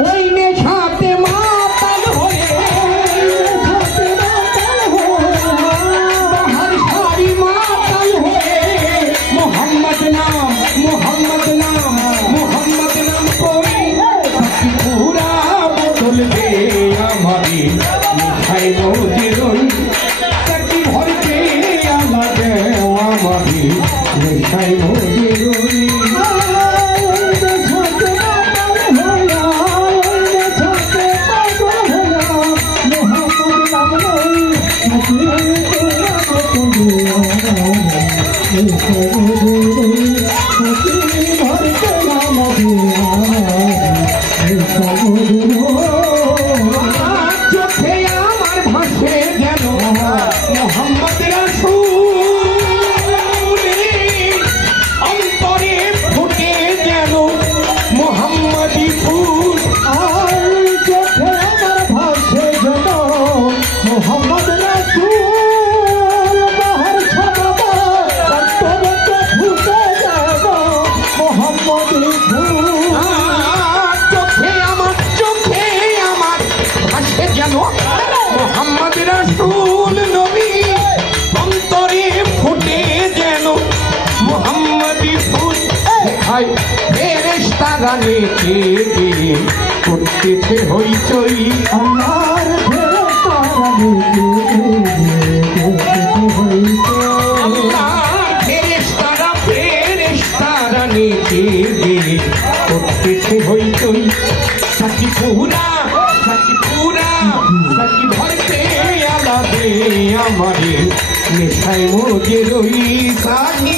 ওই নেশাতে মাতাল হয়ে বাহার সারি মাতাল হয়ে মোহাম্মদ নাম করি পুরা বদল দে আমারি মিঠাই নদীর চাকি ভরতে আলাদে আমারি মিঠাই নদীর চোখে আমার ভাসে যেন মোহাম্মদ রাসূল অন্তরে ফুটে যেন মোহাম্মদী ফুল চোখে আমার ভাসে যেন মোহাম্মদ রাসূল বাহার ছাড়া অন্তরে ফুটে যেন মোহাম্মদী ফুল চোখে আমার ভাসে যেন মোহাম্মদ রাসূল নবী অন্তরে ফুটে যেন মোহাম্মদী ফুল ফেরেশতারা নেচে করতেছে হইচই আমার ফেরেশতারা নেচে করতেছে হইচই সাকি ভরতে আলাদে আমারে নেশায় মজে রই সাকি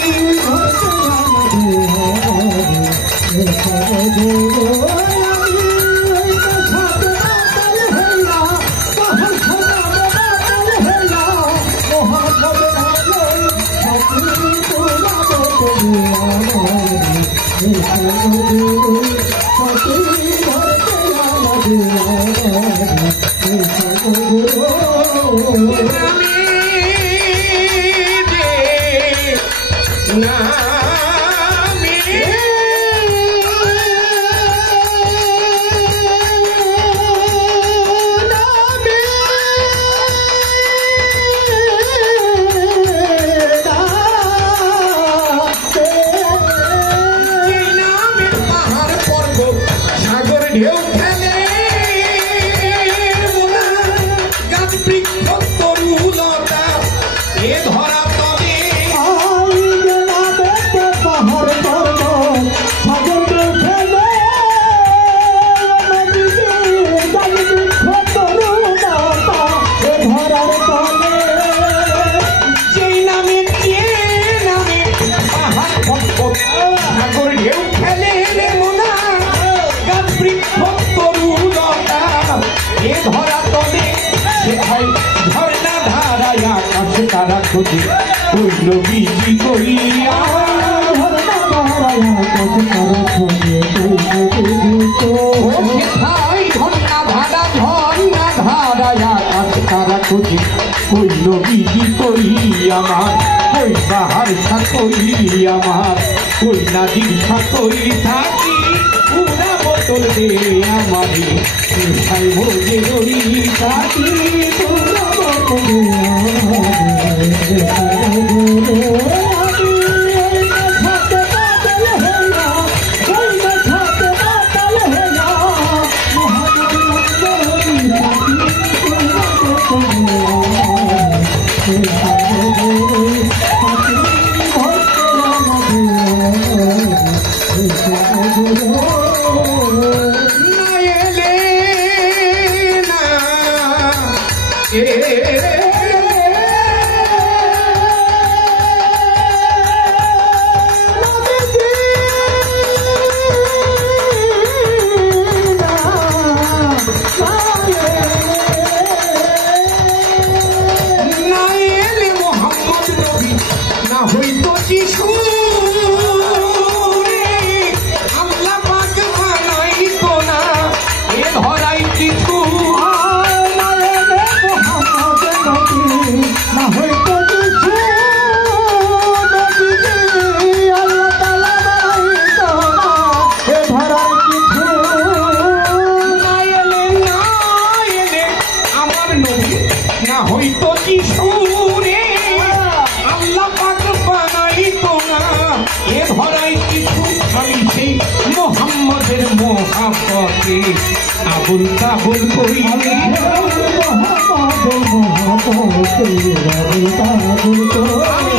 তারা খুঁজে কইল বিজি করিয়া তারা খুঁজে কইল বিজি করি আমার কই বাহার সাকরি আমার কই নাদির সাকরি থাকি পুরা বোতল দে আমারে মিঠাই ভোজে রই থাকি পুরা বোতল মহাপতে আবুল তাবুল করি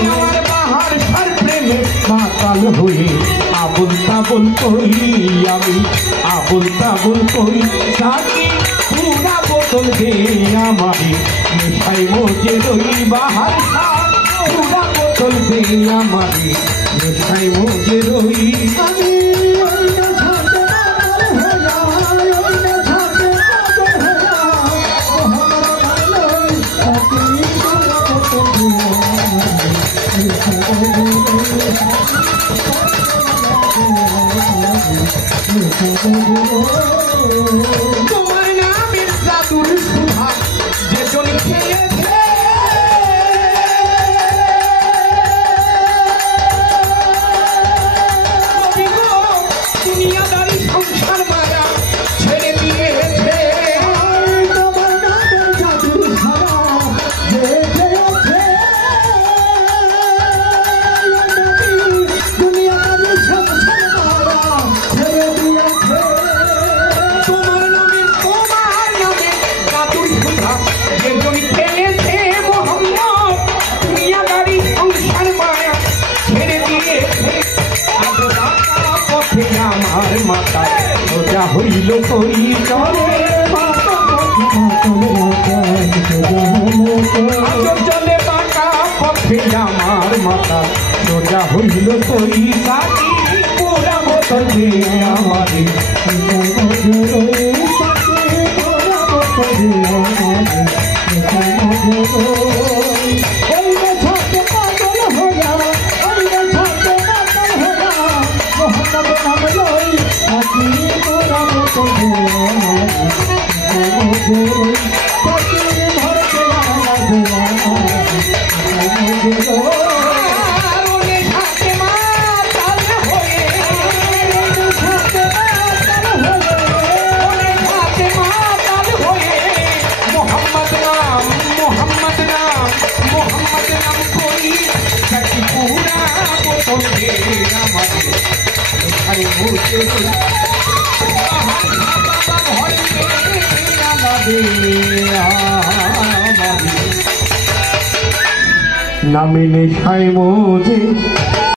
আমার বাহার সার প্রেমে মাতাল হয়ে আবুল তাবুল করি আমি আবুল তাবুল করি সাকি পুরা বোতল দে আমারে নেশায় মজে রই বাহার সার পুরা বোতল দে আমারে নেশায় মজে রই আমি তোমার নামের জাদুর সুধা যেজন খেয়েছে দুনিয়াদারি সংসার মায়া ছেড়ে দিয়েছে তোমার নামের জাদুর সুধা যে খেয়েছে দুনিয়াদারি সংসার মায়া ছেড়ে দিয়েছে তোমার নামে জাদুর সুধা যেজন খেয়েছে মোহাম্মদ দুনিয়াদারি সংসার মায়া ছেড়ে দিয়েছে আজ রাস্তা পথে আমার মাথা সোজা হইল কই চলে চলে বাঁকা পথে আমার মাথা সোজা হইল কই সাথী পুরা বোতল দিয়ে আমারে নামিনে সাই মোজে